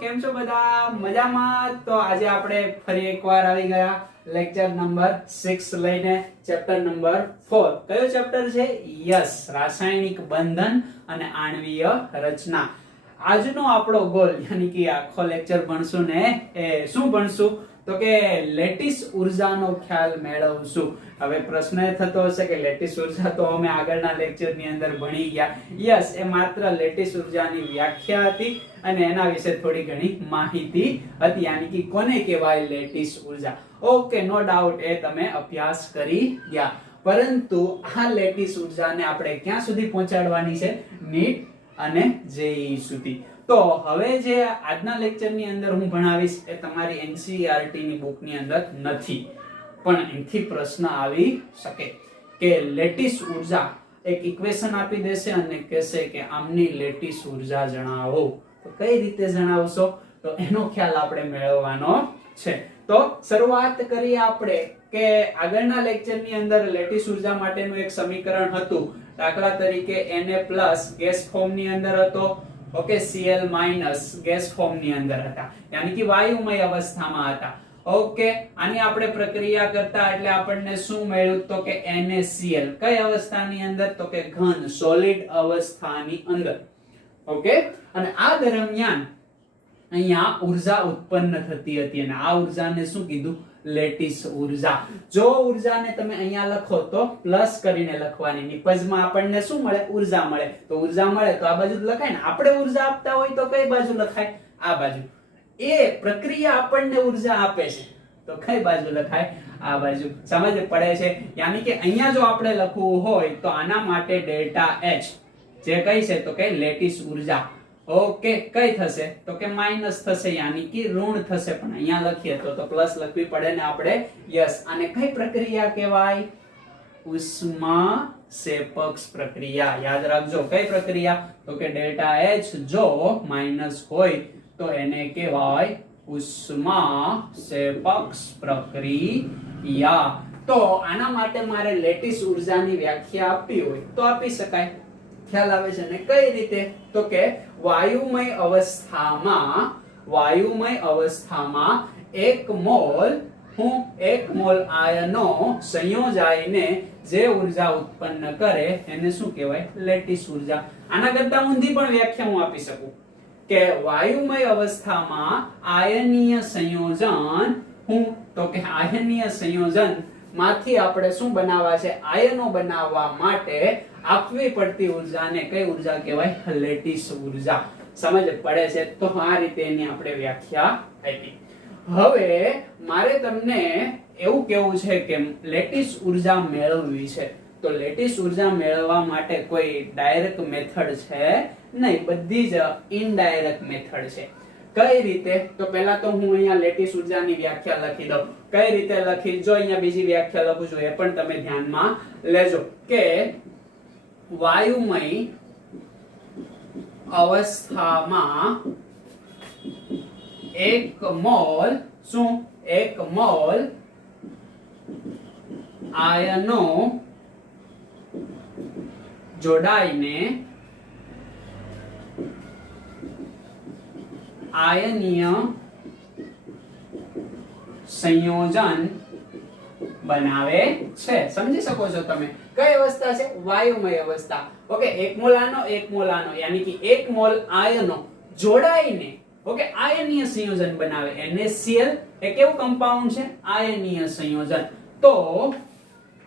કેમ છો બધા મજામાં? તો આજે આપણે ફરી એકવાર આવી ગયા લેક્ચર નંબર 6 લઈને, ચેપ્ટર નંબર 4. કયો ચેપ્ટર છે? યસ, રાસાયણિક બંધન અને આણ્વીય રચના. આજનો આપણો ગોલ યાની કે આખો લેક્ચર ભણશું ને એ શું ભણશું તો કે લેટિસ ઉર્જાનો ખ્યાલ મેળવશું. હવે પ્રશ્ન એ થતો હશે કે લેટિસ ઉર્જા તો અમે આગળના લેક્ચરની અંદર ભણી ગયા. યસ, એ માત્ર લેટિસ ઉર્જાની વ્યાખ્યા હતી અને એના વિશે થોડી ઘણી માહિતી હતી, યાની કે કોને કહેવાય લેટિસ ઉર્જા. ઓકે, નો ડાઉટ એ તમે અભ્યાસ કરી ગયા. પરંતુ આ લેટિસ ઉર્જાને આપણે ક્યાં સુધી પહોંચાડવાની છે? નીટ અને જેઈઈ સુધી. તો હવે જે આજના લેક્ચરની અંદર હું ભણાવીશ એ તમારી એનસીઈઆરટી ની બુકની અંદર નથી, પણ એનાથી પ્રશ્ન આવી શકે કે લેટિસ ઉર્જા એક ઇક્વેશન આપી દેશે અને કહેશે કે આમની લેટિસ ઉર્જા જણાવો. તો કઈ રીતે જણાવશો? તો એનો ખ્યાલ આપણે મેળવવાનો છે. તો શરૂઆત કરીએ આપણે કે આગળના લેક્ચરની અંદર લેટિસ ઉર્જા માટેનું એક સમીકરણ હતું. દાખલા તરીકે Na+ ગેસ ફોર્મની અંદર હતો, ઓકે, Cl- ગેસ ફોર્મની અંદર હતા, યાની કે વાયુમય અવસ્થામાં હતા. ઓકે, આની આપણે પ્રક્રિયા કરતા એટલે આપણને શું મળ્યું તો કે NaCl. કઈ અવસ્થાની અંદર? તો કે ઘન સોલિડ અવસ્થાની અંદર. ઓકે, અને આ દરમિયાન અહીંયા ઉર્જા ઉત્પન્ન થતી હતી અને આ ઉર્જાને શું કીધું? લેટિસ ઉર્જા. જો ઉર્જાને તમે અહીંયા લખો તો પ્લસ કરીને લખવાની, નિપજમાં આપણને શું મળે? ઉર્જા મળે. તો ઉર્જા મળે તો આ બાજુ લખાય ને. આપણે ઉર્જા આપતા હોય તો કઈ બાજુ લખાય? આ બાજુ. એ પ્રક્રિયા આપણને ઉર્જા આપે છે તો કઈ બાજુ લખાય? આ બાજુ. સમજ પડે છે? યાની કે અહીંયા જો આપણે લખવું હોય તો આના માટે ડેલ્ટા H જે કઈ છે તો કે લેટિસ ઉર્જા. ઓકે, કઈ થશે તો કે માઈનસ થશે, યાની કે ઋણ થશે. પણ અહીંયા લખીએ તો પ્લસ લખવી પડે ને આપણે. યસ, આને કઈ પ્રક્રિયા કહેવાય? ઉષ્માક્ષેપક પ્રક્રિયા. યાદ રાખજો, કઈ પ્રક્રિયા? તો કે ડેલ્ટા H જો માઈનસ હોય તો એને કહેવાય ઉષ્માક્ષેપક પ્રક્રિયા. તો આના માટે મારે લેટિસ ઉર્જાની વ્યાખ્યા આપવી હોય તો આપી શકાય. ખ્યાલ આવે છે ને? કઈ રીતે? તો કે વાયુમય અવસ્થામાં 1 મોલ આયનો સંયોજાઈને જે ઉર્જા ઉત્પન્ન કરે એને શું કહેવાય? લેટિસ ઉર્જા. આના કરતા ઊંધી પણ વ્યાખ્યા હું આપી શકું કે વાયુમય અવસ્થામાં આયનીય સંયોજન તો કે આયનીય સંયોજન માંથી આપણે શું બનાવવા છે? આયનો બનાવવા માટે આપવી પડતી ઉર્જાને કઈ ઉર્જા કહેવાય? લેટિસ ઉર્જા. સમજ પડે છે? તો આ રીતે એની આપણે વ્યાખ્યા આપી. હવે મારે તમને એવું કહેવું છે કે લેટિસ ઉર્જા મેળવવી છે તો લેટિસ ઉર્જા મેળવવા માટે કોઈ ડાયરેક્ટ મેથડ છે નહીં, બધી જ ઇનડાયરેક્ટ મેથડ છે. કઈ રીતે? તો પહેલા તો હું અહીંયા લેટિસ ઉર્જાની વ્યાખ્યા લખી દઉં. કઈ રીતે લખી? જો અહીંયા બીજી વ્યાખ્યા લખું છું એ પણ તમે ધ્યાનમાં લેજો કે વાયુમય અવસ્થામાં 1 મોલ શું? 1 મોલ આયનો જોડાઈને આયનીય સંયોજન બનાવે છે. સમજી શકો છો તમે? કઈ અવસ્થા છે? વાયુમય અવસ્થા. ઓકે, 1 મોલ આનો 1 મોલ આનો, યાની કે 1 મોલ આયનો જોડાઈને ઓકે આયનીય સંયોજન બનાવે. NaCl એ કેવું કમ્પાઉન્ડ છે? આયનીય સંયોજન. તો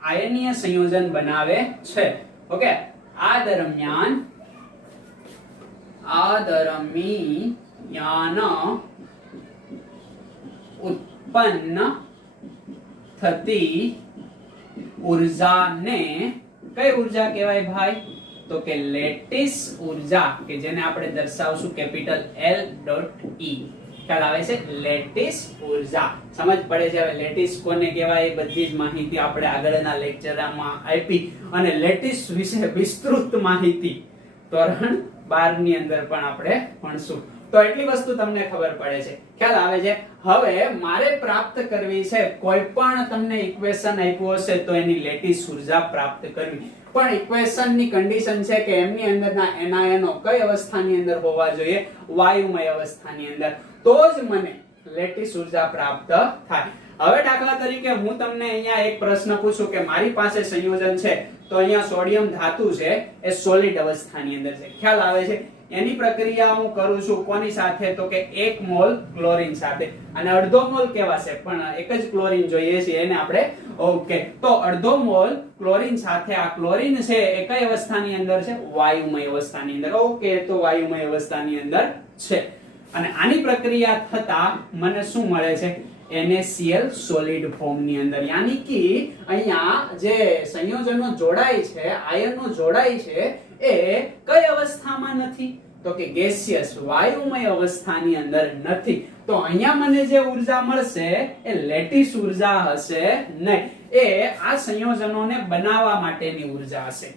આયનીય સંયોજન બનાવે છે. ઓકે, આ દરમિયાન ઉત્પન્ન થતી ઉર્જાને કઈ ઉર્જા કહેવાય ભાઈ? તો કે લેટિસ ઉર્જા, કે જેને આપણે દર્શાવશું કેપિટલ L.E. ખ્યાલ આવે છે? લેટિસ ઉર્જા. સમજ પડે છે? હવે લેટિસ કોને કહેવાય એ બધી જ માહિતી આપણે આગળના લેક્ચરમાં આપી અને લેટિસ વિશે વિસ્તૃત માહિતી ધોરણ 12 ની અંદર પણ આપણે ભણશું. તો એટલી વસ્તુ તમને ખબર પડે છે, ખ્યાલ આવે છે. હવે મારે પ્રાપ્ત કરવી છે, કોઈ પણ તમને ઇક્વેશન આપ્યું હશે તો એની લેટીસ ઉર્જા પ્રાપ્ત કરવી, પણ ઇક્વેશન ની કન્ડિશન છે કે એમની અંદરના એનાયનો કઈ અવસ્થાની અંદર હોવા જોઈએ, વાયુમય અવસ્થાની અંદર, તો જ મને લેટીસ ઉર્જા પ્રાપ્ત થાય. હવે દાખલા તરીકે હું તમને અહીંયા એક પ્રશ્ન પૂછું કે મારી પાસે સંયોજન છે, તો અહીંયા સોડિયમ ધાતુ છે એ સોલિડ અવસ્થાની અંદર છે, ખ્યાલ આવે છે. એની પ્રક્રિયા હું કરું છું કોની સાથે, તો કે 1 મોલ ક્લોરીન સાથે, અને અડધો મોલ કેવાશે પણ એક જ ક્લોરીન જોઈએ છે એને આપણે. ઓકે, તો અડધો મોલ ક્લોરીન સાથે આ ક્લોરીન છે એ કઈ અવસ્થાની અંદર છે, વાયુમય અવસ્થાની અંદર. ઓકે, તો વાયુમય અવસ્થાની અંદર છે, અને આની પ્રક્રિયા થતા મને શું મળે છે, NaCl સોલિડ ફોર્મ ની અંદર. યાની કે અહીંયા જે સંયોજનો જોડાય છે, આયનો જોડાય છે, એ કઈ અવસ્થામાં નથી, તો કે ગેસિયસ વાયુમય અવસ્થાની અંદર નથી. તો અહીંયા મને જે ઉર્જા મળશે એ લેટીસ ઉર્જા હશે નહીં, એ આ સંયોજનોને બનાવવા માટેની ઉર્જા હશે,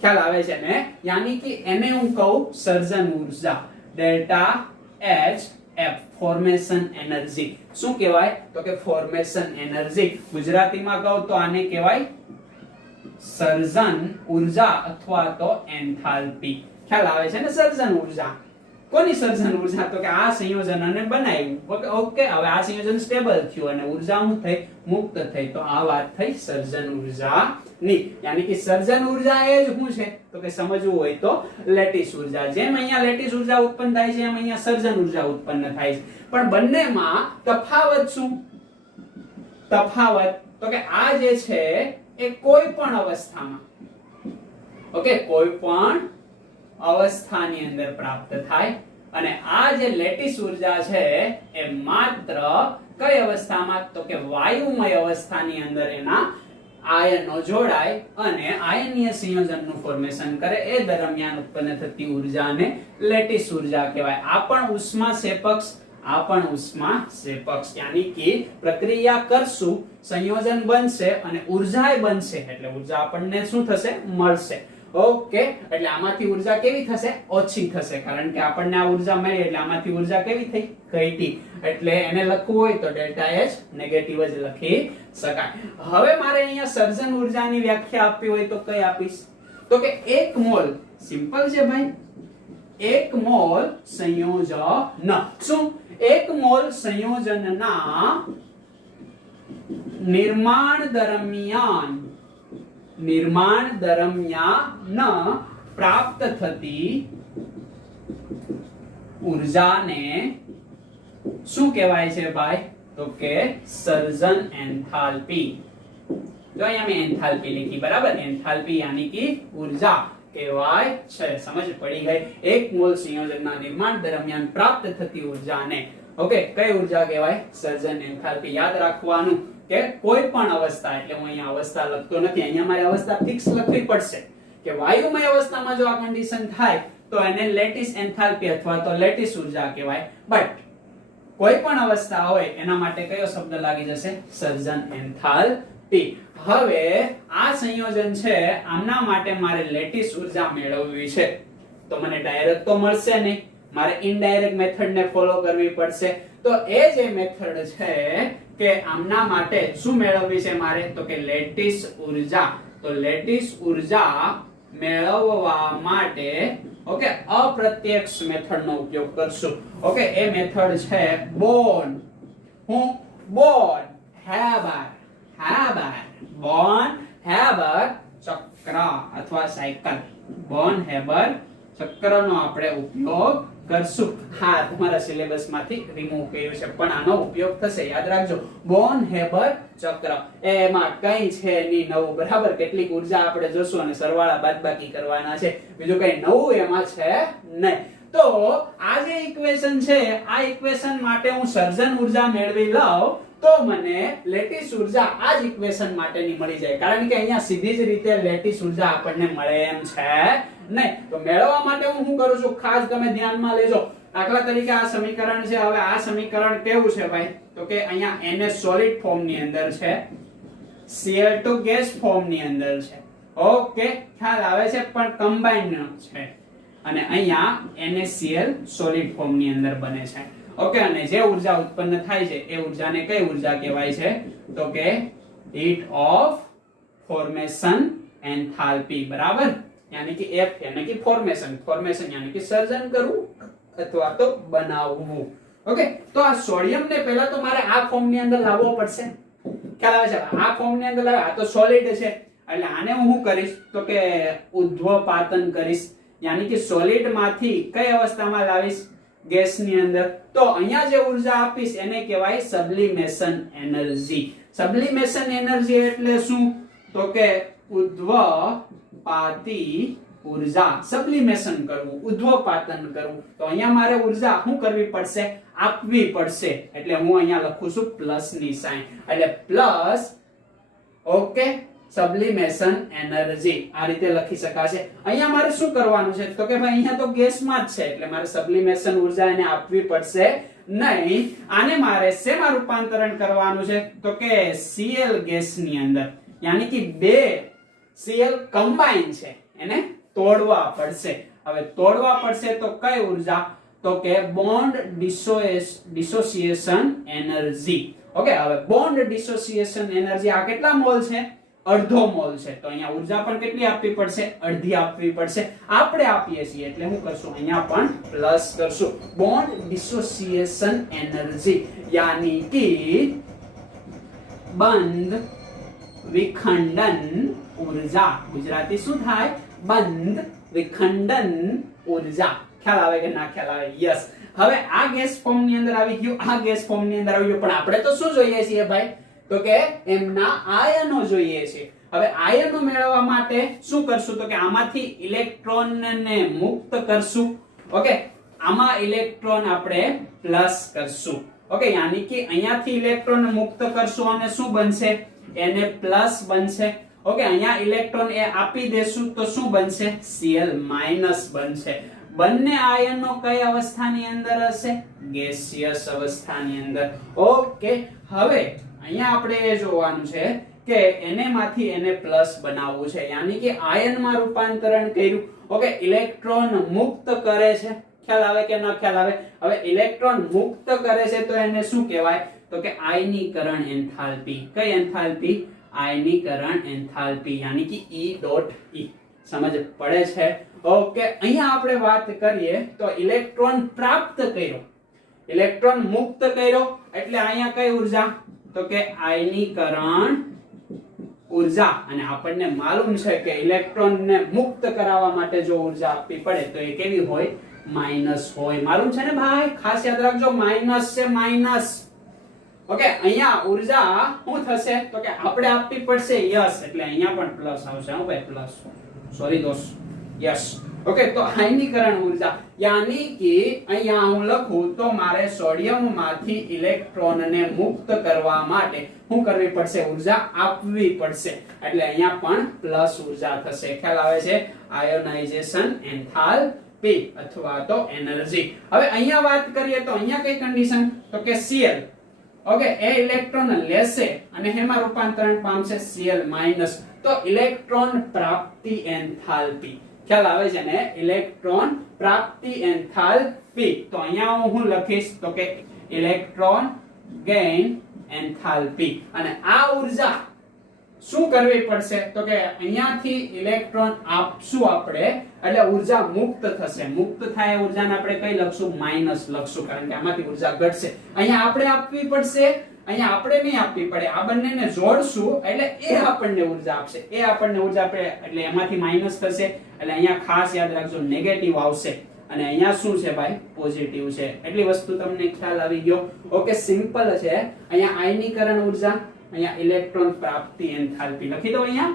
ખ્યાલ આવે છે ને. યાની કે એને હું કહું સર્જન ઉર્જા, delta H F, formation energy. શું કહેવાય, તો કે ફોર્મેશન એનર્જી. ગુજરાતીમાં કહું તો આને કહેવાય સર્જન ઉર્જા અથવા તો એન્થાલ્પી, ખ્યાલ આવે છે ને. સર્જન ઉર્જા, કોની સર્જન ઉર્જા, તો કે આ સંયોજનને બનાવ્યું. ઓકે, હવે આ સંયોજન સ્ટેબલ થયું અને ઉર્જા શું થઈ, મુક્ત થઈ, તો આ વાત થઈ સર્જન ઉર્જા ની. યાની કે સર્જન ઉર્જા એ જ શું છે, તો કે સમજવું હોય તો લેટીસ ઉર્જા. જેમ અહીંયા લેટીસ ઉર્જા ઉત્પન્ન થાય છે એમ અહીંયા સર્જન ઉર્જા ઉત્પન્ન થાય છે, પણ બંનેમાં તફાવત શું, તફાવત તો કે આ જે છે એ કોઈ પણ અવસ્થામાં, ઓકે, કોઈ પણ અવસ્થાની અંદર પ્રાપ્ત થાય, અને આ જે લેટીસ ઉર્જા છે એ માત્ર કઈ અવસ્થામાં, તો કે વાયુમય અવસ્થાની અંદર એના આયનો જોડાય અને આયનીય સંયોજનનું ફોર્મેશન કરે, એ દરમિયાન ઉત્પન્ન થતી ઉર્જાને લેટીસ ઉર્જા કહેવાય. આ પણ ઉષ્મા ક્ષેપક, આ પણ ઉષ્મા ક્ષેપક. યાની કે પ્રક્રિયા કરશું, સંયોજન બનશે અને ઉર્જાય બનશે, એટલે ઉર્જા આપણને શું થશે, મળશે. ઓકે, એટલે આમાંથી ઉર્જા કેવી થશે, ઓછી થશે, કારણ કે આપણને આ ઉર્જા મળી એટલે આમાંથી ઉર્જા કેવી થઈ, ઘટી. એટલે એને લખવું હોય તો ડેલ્ટા H નેગેટિવ જ લખી શકાય. હવે મારે અહીંયા સર્જન ઉર્જાની વ્યાખ્યા આપવી હોય તો કઈ આપીશ, તો કે 1 મોલ, સિમ્પલ છે ભાઈ, 1 મોલ સંયોજન. શું, 1 મોલ સંયોજનના નિર્માણ દરમિયાન પ્રાપ્ત થતી ઉર્જાને શું કહેવાય છે ભાઈ, તો કે સર્જન એન્થાલ્પી. જો અહીંયા મેં એન્થાલ્પી લીધી, બરાબર. એન્થાલ્પી યાની કે ઉર્જા કહેવાય છે, સમજ પડી ગઈ. 1 મોલ સંયોજનના નિર્માણ દરમિયાન પ્રાપ્ત થતી ઉર્જાને, ઓકે, કઈ ઉર્જા કહેવાય, સર્જન એન્થાલ્પી. યાદ રાખવાનું કે કોઈ પણ અવસ્થા, એટલે હું અહીંયા અવસ્થા લખતો નથી, અહીંયા મારે અવસ્થા ફિક્સ લખવી પડશે કે વાયુમય અવસ્થામાં જો આ કન્ડિશન થાય તો એને લેટીસ એન્થાલ્પી અથવા તો લેટીસ ઉર્જા કહેવાય. બટ કોઈ પણ અવસ્થા હોય એના માટે કયો શબ્દ લાગી જશે, સર્જન એન્થાલ્પી. હવે આ સંયોજન છે, આમના માટે મારે લેટીસ ઉર્જા મેળવવી છે, તો મને ડાયરેક્ટ તો મળશે નહીં, મારે ઇનડાયરેક્ટ મેથડ ને ફોલો કરવી પડશે. તો એ જે મેથડ છે કે આમના માટે શું મેળવવી છે મારે, તો કે લેટીસ ઉર્જા. તો લેટીસ ઉર્જા મેળવવા માટે ઓકે અપ્રત્યક્ષ મેથડ નો ઉપયોગ કરશું. ઓકે, એ મેથડ છે બોર્ન હેબર ચક્ર અથવા સાયકલ. બોર્ન હેબર ચક્રનો આપણે ઉપયોગ કરશું. હા, તમારા સિલેબસ માંથી રિમૂવ કર્યું છે પણ આનો ઉપયોગ થશે, યાદ રાખજો. બોર્ન હેબર ચક્ર, એમાં કઈ છે ની નવું, બરાબર. કેટલીક ઉર્જા આપણે જોશું અને સરવાળા બાદબાકી કરવાના છે, બીજું કઈ નવું એમાં છે નહીં. તો આ જે ઇક્વેશન છે, આ ઇક્વેશન માટે હું સર્જન ઉર્જા મેળવી લઉં તો મને લેટીસ ઉર્જા આ જ ઇક્વેશન માટેની મળી જાય, કારણ કે અહીંયા સીધી જ રીતે લેટીસ ઉર્જા આપણને મળે એમ છે નહીં. તો મેળવવા માટે હું શું કરું છું, ખાસ તમે ધ્યાનમાં લેજો. દાખલા તરીકે આ સમીકરણ છે, હવે આ સમીકરણ કેવું છે ભાઈ, તો કે અહીંયા NH સોલિડ ફોર્મ ની અંદર છે, Cl2 ગેસ ફોર્મ ની અંદર છે. ઓકે, ખ્યાલ આવે છે, પણ કમ્બાઈન્ડ છે. અને અહીંયા NaCl સોલિડ ફોર્મ ની અંદર બને છે. ઓકે, અને જે ઊર્જા ઉત્પન્ન થાય છે એ ઊર્જાને કઈ ઊર્જા કહેવાય છે? તો કે હીટ ઓફ ફોર્મેશન એન્થાલ્પી. બરાબર, યાની કે F યાની કે ફોર્મેશન, ફોર્મેશન યાની કે સર્જન કરવું અથવા તો બનાવવું. ઓકે, તો આ સોડિયમ ને પહેલા તો મારે આ ફોર્મ ની અંદર લાવવો પડશે. ખ્યાલ આવે છે? આ ફોર્મ ની અંદર લાવે, આ તો સોલિડ છે એટલે આને હું શું કરીશ તો કે ઉદ્ધ્વપાતન કરીશ, યાની કે સોલિડ માંથી કઈ અવસ્થામાં લાવીશ? ગેસ ની અંદર. તો અહીંયા જે ઊર્જા આપીશ એને કહેવાય સબ્લિમેશન એનર્જી. સબ્લિમેશન એનર્જી એટલે શું? તો કે ઉદ્ધ્વપાતી ઊર્જા. સબ્લિમેશન કરવું, ઉદ્ધ્વપાતન કરવું. તો અહીંયા મારે ઊર્જા શું કરવી પડશે? આપવી પડશે. એટલે હું અહીંયા લખું છું પ્લસ ની સાઇન, એટલે પ્લસ ઓકે સબ્લિમેશન એનર્જી. આ રીતે લખી શકાશે. અહીંયા મારે શું કરવાનું છે તો કે ભાઈ અહીંયા તો ગેસમાં જ છે એટલે મારે સબ્લિમેશન ઊર્જા એને આપવી પડશે નહીં. આને મારે શેમાં રૂપાંતરણ કરવાનું છે તો કે Cl ગેસ ની અંદર, યાની કે બે Cl કમ્બાઈન છે એને તોડવા પડશે. હવે તોડવા પડશે તો કઈ ઊર્જા? તો કે બોન્ડ ડિસોસિએશન એનર્જી. ઓકે, હવે બોન્ડ ડિસોસિએશન એનર્જી આ કેટલા મોલ છે? અડધો મોલ છે. તો અહીંયા ઊર્જા પણ કેટલી આપવી પડશે? અડધી આપવી પડશે. આપણે આપીએ છીએ એટલે શું કરશું? અહીંયા પણ પ્લસ કરશું. બોન્ડ ડિસોસિએશન એનર્જી યાની કે બંધ વિખંડન ઊર્જા. ગુજરાતી શું થાય? બંધ વિખંડન ઊર્જા. ખ્યાલ આવે કે ના ખ્યાલ આવે? યસ. હવે આ ગેસ ફોર્મ ની અંદર આવી ગયું, આ ગેસ ફોર્મ ની અંદર આવી ગયું, પણ આપણે તો શું જોઈએ છીએ ભાઈ? તો કે એમના આયનો જોઈએ છે. હવે આયનો મેળવવા માટે શું કરશું? તો કે આમાંથી ઇલેક્ટ્રોનને મુક્ત કરશું. ઓકે, આમાં ઇલેક્ટ્રોન આપણે પ્લસ કરશું. ઓકે, યાની કે અહીંયાથી ઇલેક્ટ્રોન મુક્ત કરશું અને શું બનશે? એને પ્લસ બનશે. ઓકે, અહીંયા ઇલેક્ટ્રોન એ આપી દેશું તો શું બનશે? Cl માઈનસ બનશે. બંને આયનો કઈ અવસ્થાની અંદર હશે? ગેસિયસ અવસ્થાની અંદર. ઓકે, હવે અહીંયા આપણે એ જોવાનું છે કે એને માંથી એને પ્લસ બનાવવું છે, યાની કે આયનમાં રૂપાંતરણ કર્યું. ઓકે, ઇલેક્ટ્રોન મુક્ત કરે છે. ખ્યાલ આવે કે ન ખ્યાલ આવે? હવે ઇલેક્ટ્રોન મુક્ત કરે છે તો એને શું કહેવાય? તો કે આયનીકરણ એન્થાલ્પી. કઈ એન્થાલ્પી? આયનીકરણ એન્થાલ્પી, યાની કે E.E. સમજ પડે છે? ઓકે, અહીંયા આપણે વાત કરીએ તો ઇલેક્ટ્રોન પ્રાપ્ત કર્યો, ઇલેક્ટ્રોન મુક્ત કર્યો એટલે અહીંયા કઈ ઊર્જા? તો કે આયનીકરણ ઊર્જા. અને આપણને માલુમ છે કે ઇલેક્ટ્રોનને મુક્ત કરાવવા માટે જો ઊર્જા આપવી પડે તો એ કેવી હોય? માઈનસ હોય. માલુમ છે ને ભાઈ? ખાસ યાદ રાખજો, માઈનસ છે, માઈનસ. ઓકે, અહીંયા ઊર્જા શું થશે? તો કે આપણે આપવી પડશે યસ, એટલે અહીંયા પણ પ્લસ આવશે. હો ભાઈ, પ્લસ. સોરી દોસ્ત, યસ. ઓકે, તો આયનીકરણ ઊર્જા યાની કે અહીંયા હું લખું તો મારે સોડિયમ માંથી ઇલેક્ટ્રોનને મુક્ત કરવા માટે શું કરવી પડશે? ઊર્જા આપવી પડશે. એટલે અહીંયા પણ પ્લસ ઊર્જા થશે. ખ્યાલ આવે છે? આયોનાઇઝેશન એન્થાલ્પી અથવા તો એનર્જી. હવે અહીંયા વાત કરીએ તો અહીંયા કઈ કન્ડિશન? તો કે Cl. ઓકે, એ ઇલેક્ટ્રોન લેશે અને એમાં રૂપાંતરણ પામશે Cl માઈનસ. તો ઇલેક્ટ્રોન પ્રાપ્તિ એન્થાલ્પી. ખ્યાલ આવે છે ને? ઇલેક્ટ્રોન પ્રાપ્તિ એન્થાલ્પી. તો અહીંયા હું લખીશ તો કે ઇલેક્ટ્રોન ગેઇન એન્થાલ્પી. અને આ ઊર્જા શું કરવી પડશે? તો કે અહીંયાથી ઇલેક્ટ્રોન આપશું આપણે એટલે ઊર્જા મુક્ત થશે. મુક્ત થાય ઊર્જાને આપણે કઈ લખશું? માઈનસ લખશું, કારણ કે આમાંથી ઊર્જા ઘટશે. અહીંયા આપણે આપવી પડશે, અહીંયા આપણે નહીં આપવી પડે. આ બંનેને જોડશું એટલે એ આપણને ઊર્જા આપશે. એ આપણને ઊર્જા આપે એટલે એમાંથી માઈનસ થશે. એટલે અહીંયા ખાસ યાદ રાખજો, નેગેટિવ આવશે અને અહીંયા શું છે ભાઈ? પોઝિટિવ છે. એટલી વસ્તુ તમને ખ્યાલ આવી ગયો? ઓકે, સિમ્પલ છે. અહીંયા આયનીકરણ ઊર્જા, અહીંયા ઇલેક્ટ્રોન પ્રાપ્તિ એન્થાલ્પી લખી દો. અહીંયા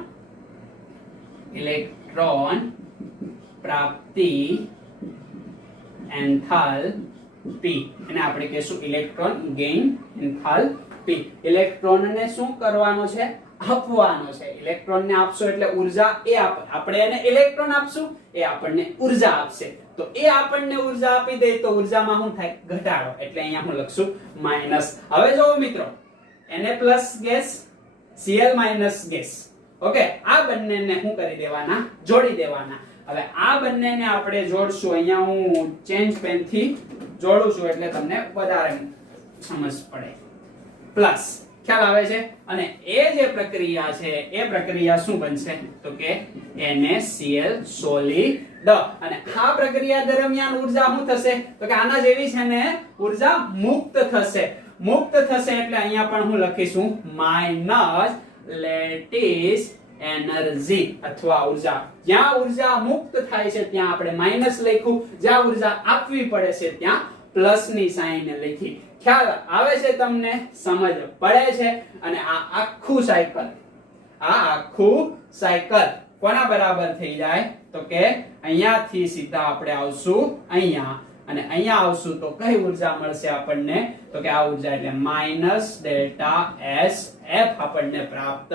ઇલેક્ટ્રોન પ્રાપ્તિ એન્થાલ્પી, અને આપણે કહીશું ઇલેક્ટ્રોન ગેઇન એન્થાલ્પી. ઇલેક્ટ્રોનને શું કરવાનો છે? આપવાનો છે. ઇલેક્ટ્રોનને આપશો એટલે ઊર્જા એ આપણે એને ઇલેક્ટ્રોન આપશું, એ આપણને ઊર્જા આપશે. તો એ આપણને ઊર્જા આપી દે તો ઊર્જામાં શું થાય? ઘટાડો. એટલે અહીંયા હું લખશું માઈનસ. હવે જોવો મિત્રો, Na plus gas, Cl minus gas. Okay, આ બંનેને શું કરી દેવાના? જોડી દેવાના. હવે આ બંનેને આપણે જોડશું. અહીંયા હું ચેન્જ પેન થી જોડું છું એટલે તમને વધારે સમજ પડે. પ્લસ ખ્યાલ આવે છે. અને એ જે પ્રક્રિયા છે એ પ્રક્રિયા શું બનશે તો કે NaCl સોલિડ. અને આ પ્રક્રિયા દરમિયાન ઉર્જા શું થશે તો કે આના જેવી છે ને ઉર્જા મુક્ત થશે. મુક્ત થશે એટલે અહીંયા પણ હું લખીશું માઈનસ લેટિસ એનર્જી અથવા ઉર્જા. જ્યાં ઉર્જા મુક્ત થાય છે ત્યાં આપણે માઈનસ લખ્યું, જ્યાં ઉર્જા આપવી પડે છે ત્યાં પ્લસ ની સાઈન લખી. ખ્યાલ આવે છે તમને, સમજ પડે છે. અને આ આખું સાયકલ કોના બરાબર થઈ જાય તો કે અહીંયાથી સીધા આપણે આવશું અહીંયા અને અહીંયા આવશું તો કઈ ઉર્જા મળશે આપણને તો કે આ ઉર્જા એટલે માઈનસ ડેલ્ટા SF આપણને પ્રાપ્ત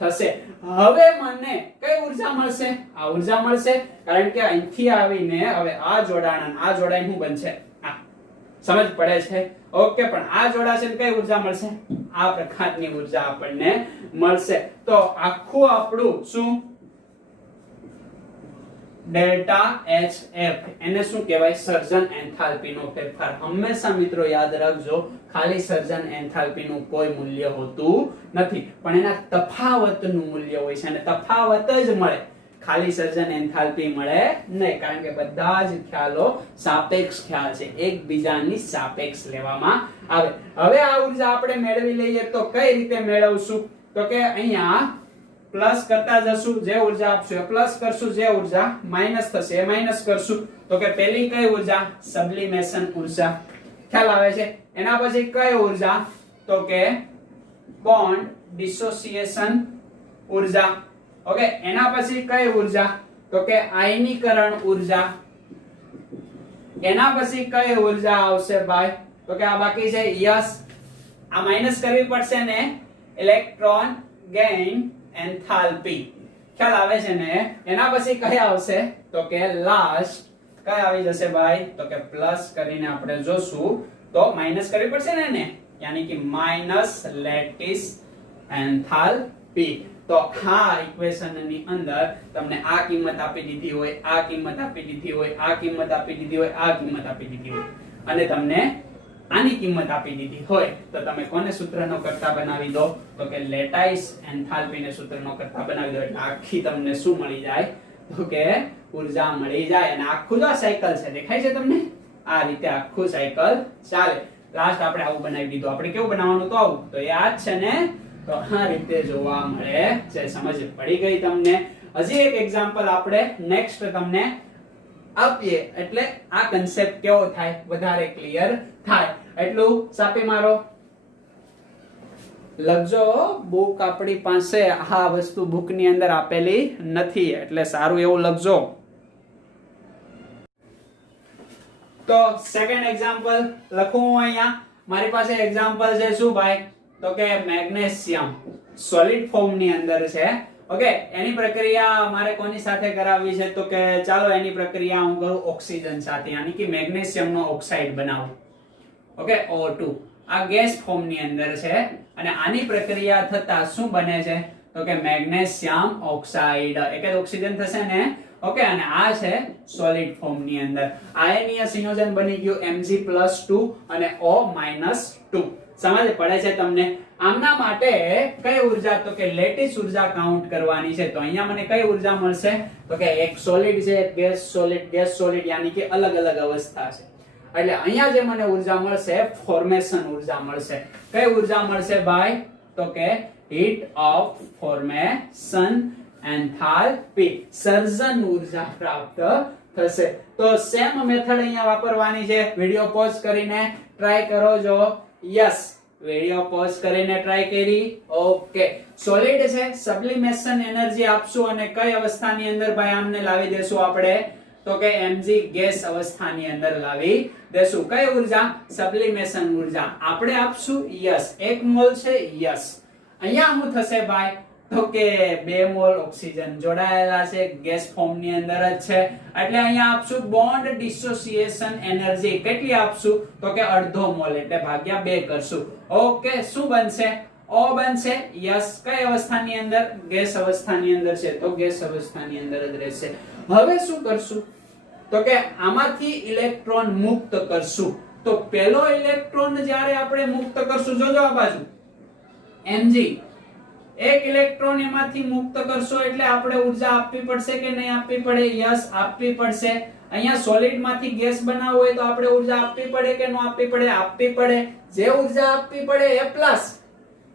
થશે. હવે મને કઈ ઉર્જા મળશે? આ ઉર્જા મળશે કારણ કે અહીંથી આવીને હવે આ જોડાણ અને આ જોડાણ શું બનશે? સમજ પડે છે? ઓકે. પણ આ જોડાશે ને કઈ ઉર્જા મળશે? આ પ્રકારની ઉર્જા આપણને મળશે. તો આખું આપણું શું ડેલ્ટા HF એને શું કહેવાય? સર્જન એન્થાલ્પી નો ફેરફાર. હંમેશા મિત્રો યાદ રાખજો, ખાલી સર્જન એન્થાલ્પી નું કોઈ મૂલ્ય હોતું નથી, પણ એના તફાવતનું મૂલ્ય હોય છે. અને તફાવત જ મળે, ખાલી સર્જન એન્થાલ્પી મળે નહીં. કારણ કે બધા જ ખ્યાલો સાપેક્ષ ખ્યાલ છે, એકબીજાની સાપેક્ષ લેવામાં આવે. હવે આ ઉર્જા આપણે મેળવી લઈએ તો કઈ રીતે મેળવશું તો કે અહીંયા પ્લસ કરતા જશું, જે ઉર્જા આપશું એ પ્લસ કરશું, જે ઉર્જા માઈનસ થશે એ માઈનસ કરશું. તો કે પહેલી કઈ ઉર્જા? સબ્લિમેશન ઉર્જા. ખ્યાલ આવે છે? એના પછી કઈ ઉર્જા તો કે બોન્ડ ડિસોસિએશન ઉર્જા. ઓકે. એના પછી કઈ ઉર્જા તો કે આયનીકરણ ઉર્જા. એના પછી કઈ ઉર્જા આવશે ભાઈ તો કે આ બાકી છે. યસ, આ માઈનસ કરવી પડશે ને. Electron gain enthalpy. ખ્યાલ આવે છે ને? એના પછી કઈ આવશે તો કે લાસ્ટ કઈ આવી જશે ભાઈ તો કે પ્લસ કરીને આપણે જોશું તો માઈનસ કરવી પડશે ને એને, યાની કે માઈનસ લેટિસ એન્થાલ્પી. તો આ ઇક્વેશન ની અંદર તમને આ કિંમત આપી દીધી હોય, આ કિંમત આપી દીધી હોય, આ કિંમત આપી દીધી હોય, આ કિંમત આપી દીધી હોય અને તમને આની કિંમત આપી દીધી હોય તો તમે કોને સૂત્રનો કર્તા બનાવી દો તો કે લેટાઇસ એન્થાલ્પી ને સૂત્રનો કર્તા બનાવી દો એટલે આખી તમને શું મળી જાય તો કે ઉર્જા મળી જાય. અને આખું જ સાયકલ છે, દેખાય છે તમને? આ રીતે આખું સાયકલ ચાલે. લાસ્ટ આપણે આવું બનાવી દીધું. આપણે કેવું બનાવવાનું તો આવું, તો એ આ જ છે ને. તો આ રીતે જોવા મળે છે. સમજ પડી ગઈ તમને? હજી એક એક્ઝામ્પલ આપણે નેક્સ્ટ તમને આપીએ એટલે આ કન્સેપ્ટ કેવો થાય, વધારે ક્લિયર થાય. એટલું સાપી મારો લખજો. બુક આપણી પાસે આ વસ્તુ બુક ની અંદર આપેલી નથી એટલે સારું એવું લખજો. તો સેકન્ડ એક્ઝામ્પલ લખું હું અહીંયા. મારી પાસે એક્ઝામ્પલ છે શું ભાઈ તો કે મેગ્નેશિયમ સોલિડ ફોર્મ ની અંદર છે. ઓકે. એની પ્રક્રિયા મારે કોની સાથે કરાવવી છે તો કે ચાલો એની પ્રક્રિયા હું કરું ઓક્સિજન સાથે, યાની કે મેગ્નેશિયમ નો ઓક્સાઇડ બનાવું. ઓકે. O2 આ ગેસ ફોર્મ ની અંદર છે અને આની પ્રક્રિયા થતા શું બને છે તો કે મેગ્નેશિયમ ઓક્સાઇડ. એક જ ઓક્સિજન થશે ને. ઓકે. અને આ છે સોલિડ ફોર્મ ની અંદર આયનીય સંયોજન બની ગયું Mg+2 અને O-2. સમજ પડે છે તમને? આમના માટે કઈ ઉર્જા તો કે લેટિસ ઉર્જા કાઉન્ટ કરવાની છે. તો અહીંયા મને કઈ ઉર્જા મળશે તો કે એક સોલિડ છે, ગેસ સોલિડ યાની કે અલગ અલગ અવસ્થા છે. એટલે અહીંયા જે મને ઉર્જા મળશે ફોર્મેશન ઉર્જા મળશે. કઈ ઉર્જા મળશે ભાઈ તો કે હીટ ઓફ ફોર્મેશન એન્થાલ્પી, સર્જન ઉર્જા પ્રાપ્ત થશે. તો સેમ મેથડ અહીંયા વાપરવાની છે. વિડિયો પોઝ કરીને ટ્રાય કરો જો. યસ, વિડિયો પોઝ કરીને ટ્રાય કરી. ઓકે. સોલિડ છે, સબ્લિમેશન એનર્જી આપશું અને કઈ અવસ્થાની અંદર ભાઈ આમને લાવી દેશું આપણે તો કે Mg ગેસ અવસ્થાની અંદર લાવી દેશું. કઈ ઉર્જા? સબ્લિમેશન ઉર્જા આપણે આપશું. યસ. 1 મોલ છે. યસ. અહીંયા શું થશે ભાઈ તો કે 2 મોલ ઓક્સિજન જોડાયેલા છે, ગેસ ફોર્મ ની અંદર જ છે એટલે અહીંયા આપશું બોન્ડ ડિસોસિએશન એનર્જી. કેટલી આપશું તો કે અડધો મોલ એટલે ભાગ્યા 2 કરશું. ઓકે. શું બનશે O બનશે. યસ, કઈ અવસ્થાની અંદર? ગેસ અવસ્થાની અંદર છે, તો ગેસ અવસ્થાની અંદર જ રહેશે. હવે શું કરશું? તો કે આમાંથી ઇલેક્ટ્રોન મુક્ત કરશું. તો પહેલો ઇલેક્ટ્રોન જ્યારે આપણે મુક્ત કરશું, જોજો આ બાજુ Mg, એક ઇલેક્ટ્રોન એમાંથી મુક્ત કરશો એટલે આપણે ઉર્જા આપવી પડશે કે નહીં આપવી પડે? યસ, આપવી પડશે. અહીંયા સોલિડ માંથી ગેસ બનાવવો હોય તો આપણે ઉર્જા આપવી પડે કે ન આપવી પડે? આપવી પડે. જે ઉર્જા આપવી પડે એ પ્લસ,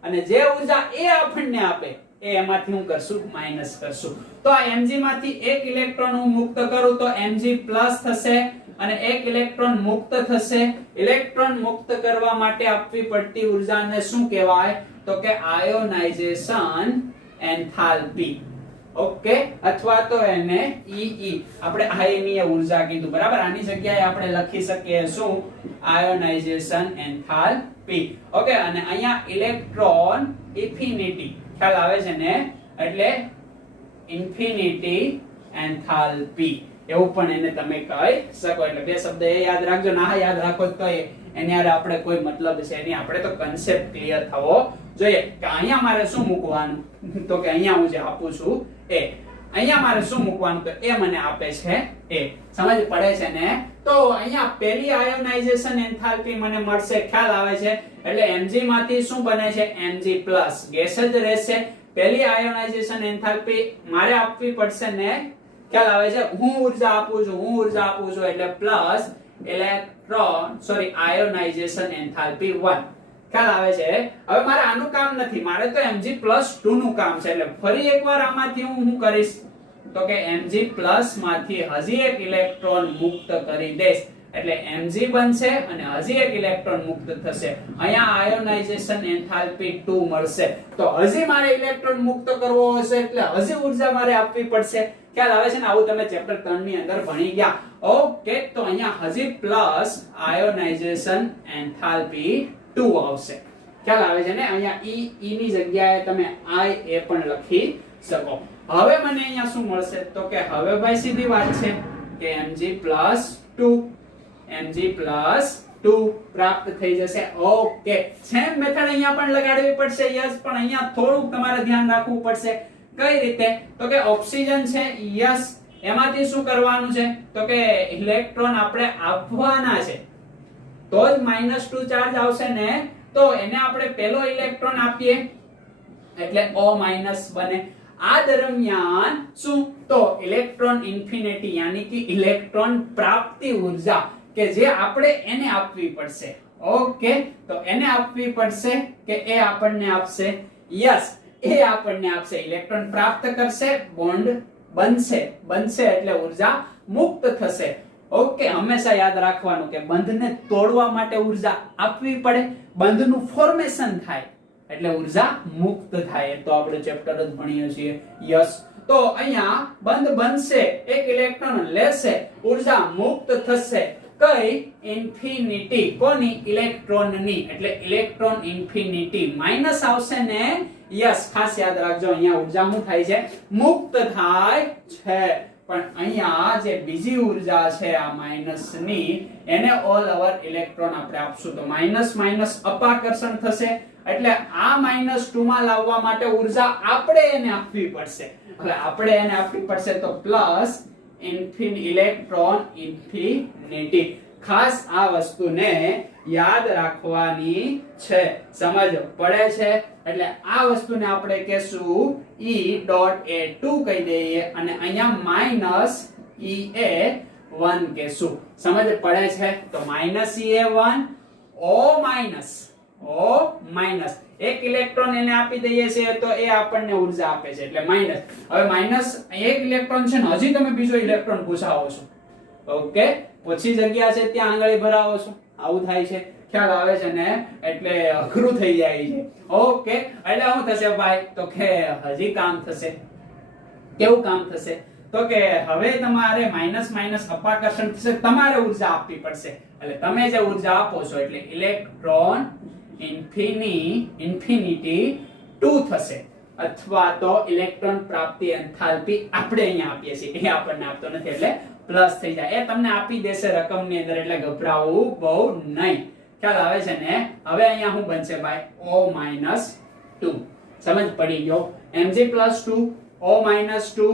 અને જે ઉર્જા એ આપણને આપે એ એમાંથી હું કરશું? માઈનસ કરશું. તો આ Mg માંથી એક ઇલેક્ટ્રોન હું મુક્ત કરું તો Mg પ્લસ થશે અને એક ઇલેક્ટ્રોન મુક્ત થશે. ઇલેક્ટ્રોન મુક્ત કરવા માટે આપવી પડતી ઉર્જાને શું કહેવાય? તો કે આયોનાઇઝેશન એન્થાલ્પી. ઓકે, અથવા તો એને EE, આપણે આયનીય ઉર્જા કીધું, બરાબર. આની જગ્યાએ આપણે લખી શકીએ શું? Ionisation enthalpy. ઓકે, અને અહીંયા ઇલેક્ટ્રોન ઇન્ફિનિટી, ખ્યાલ આવે છે ને? એટલે ઇન્ફિનિટી એન્થાલ્પી એવું પણ એને તમે કહી શકો. એટલે બે શબ્દ એ યાદ રાખજો. ના યાદ રાખો તો એની હારે આપણે કોઈ મતલબ છે નહીં. આપણે તો કન્સેપ્ટ ક્લિયર થવો જોઈએ કે અહીંયા મારે શું મૂકવાનું. તો કે અહીંયા હું જે આપું છું એ, અહીંયા મારે શું મૂકવાનું? તો એ મને આપે છે એ. સમજ પડે છે ને? તો અહીંયા પહેલી આયોનાઇઝેશન એન્થાલ્પી મને મળશે, ખ્યાલ આવે છે? એટલે Mg માંથી શું બને છે? Mg પ્લસ, ગેસ જ રહેશે. પહેલી આયોનાઇઝેશન એન્થાલ્પી મારે આપવી પડશે ને? ખ્યાલ આવે છે? હું ઉર્જા આપું છું એટલે પ્લસ ઇલેક્ટ્રોન આયોનાઇઝેશન એન્થાલ્પી 1. ખ્યાલ આવે છે? હવે મારે આનું કામ નથી, મારે તો Mg+2 નું કામ છે. એટલે ફરી એકવાર આમાંથી હું શું કરીશ? તો કે Mg+ માંથી હજી એક ઇલેક્ટ્રોન મુક્ત કરી દઈશ. એટલે Mg બનશે અને હજી એક ઇલેક્ટ્રોન મુક્ત થશે. અહીંયા આયોનાઇઝેશન એન્થાલ્પી 2 મળશે. તો હજી મારે ઇલેક્ટ્રોન મુક્ત કરવો હશે એટલે હજી ઉર્જા મારે આપવી પડશે. ખ્યાલ આવે છે ને? આવું તમે ચેપ્ટર 3 ની અંદર ભણી ગયા. ઓકે, તો અહીંયા હજી પ્લસ આયોનાઇઝેશન એન્થાલ્પી 2 આવશે. ખ્યાલ આવે છે ને? અહીંયા E ની જગ્યાએ તમે I પણ લખી શકો. હવે મને અહીંયા શું મળશે? તો કે હવે ભાઈ સીધી વાત છે કે Mg+2 પ્રાપ્ત થઈ જશે. ઓકે, સેમ મેથડ અહીંયા પણ લગાડવી પડશે. યસ, પણ અહીંયા થોડુંક તમારે ધ્યાન રાખવું પડશે. કઈ રીતે? તો કે ઓક્સિજન છે, યસ, એમાંથી શું કરવાનું છે? તો કે ઇલેક્ટ્રોન આપણે આપવાના છે તો જ -2 ચાર્જ આવશે ને? તો એને આપણે પહેલો ઇલેક્ટ્રોન આપીએ એટલે O- બને. આ દરમિયાન શું? તો ઇલેક્ટ્રોન ઇન્ફિનિટી યાની કે ઇલેક્ટ્રોન પ્રાપ્તિ ઉર્જા કે જે આપણે એને આપવી પડશે. ઓકે, તો એને આપવી પડશે કે એ આપણને આપશે? યસ, એ આપણને આપશે. ઇલેક્ટ્રોન પ્રાપ્ત કરશે, બોન્ડ બનશે એટલે ઉર્જા મુક્ત થશે. ઓકે, હંમેશા યાદ રાખવાનું કે બંધને તોડવા માટે ઉર્જા આપવી પડે, બંધનું ફોર્મેશન થાય એટલે ઉર્જા મુક્ત થાય. તો આપણે ચેપ્ટર જ ભણીએ છીએ. યસ, તો અહીંયા બંધ બનશે, એક ઇલેક્ટ્રોન લેશે, ઉર્જા મુક્ત થશે. કઈ? ઇન્ફિનિટી. કોની? ઇલેક્ટ્રોનની. એટલે ઇલેક્ટ્રોન ઇન્ફિનિટી માઈનસ આવશે ને? યસ, ખાસ યાદ રાખજો. અહીંયા ઉર્જા શું થાય છે? મુક્ત થાય છે. પણ અહીંયા જે બીજી ઉર્જા છે આ માઈનસ ની, એને ઓલ ઓવર ઇલેક્ટ્રોન આપણે આપશું તો માઈનસ અપાકર્ષણ થશે. એટલે આ -2 માં લાવવા માટે ઉર્જા આપણે એને આપવી પડશે. હવે આપણે એને આપવી પડશે તો પ્લસ ઇલેક્ટ્રોન ઇન્ફિનિટી. ખાસ આ વસ્તુને યાદ રાખવાની છે. સમજ પડે છે? એટલે આ વસ્તુને આપણે કહેશું E.A2 કહી દઈએ અને અહીંયા -EA1 કહેશું. સમજ પડે છે? તો -EA1 O- એક ઇલેક્ટ્રોન એને આપી દઈએ છીએ તો એ આપણને ઉર્જા આપે છે એટલે માઈનસ. હવે એક ઇલેક્ટ્રોન છે ને હજી તમે બીજો ઇલેક્ટ્રોન પૂછાવો છો. ઓકે, પછી જગ્યા છે ત્યાં આંગળી ભરાવો છો. આવું થાય છે. ખ્યાલ આવે છે ને? એટલે અઘરું થઈ જાય છે. ઓકે, એટલે શું થશે ભાઈ? તો કે હજી કામ થશે. કેવું કામ થશે? તો કે હવે તમારે માઈનસ અપાકર્ષણ થશે, તમારે ઉર્જા આપવી પડશે. એટલે તમે જે ઉર્જા આપો છો એટલે ઇલેક્ટ્રોન ઇન્ફિનિટી 2 થશે. અથવા તો ઇલેક્ટ્રોન પ્રાપ્તિ એન્થાલ્પી આપણે અહીંયા આપીએ છીએ, એ આપણને આપતો નથી એટલે પ્લસ થઈ જાય. એ તમને આપી દેશે રકમની અંદર એટલે ગભરાવું બહુ નહીં. ખ્યાલ આવે છે ને? હવે અહીંયા શું બનશે ભાઈ? O- 2 સમજ પડી ગયો Mg+2 O-2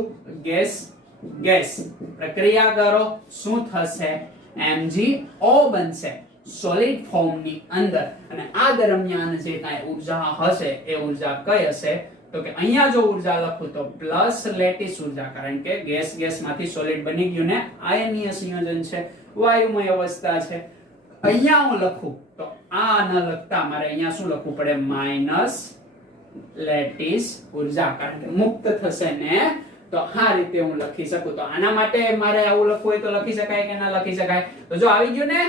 ગેસ પ્રક્રિયા કરો શું થશે MgO બનશે સોલિડ ફોર્મ ની અંદર અને આ દરમિયાન જે કાંઈ ઊર્જા હશે એ ઊર્જા કઈ હશે તો કે અહીંયા જો ઊર્જા લખું તો પ્લસ લેટિસ ઊર્જા કારણ કે ગેસ માંથી સોલિડ બની ગયું ને આયનીય સંયોજન છે વાયુમય અવસ્થા છે અહીંયા હું લખું તો આ ન લખતા મારે અહીંયા શું લખવું પડે માઈનસ લેટિસ ઊર્જા કારણ કે મુક્ત થશે ને તો આ રીતે હું લખી શકું તો આના માટે મારે આવું લખવું હોય તો લખી શકાય કે ના લખી શકાય તો જો આવી ગયું ને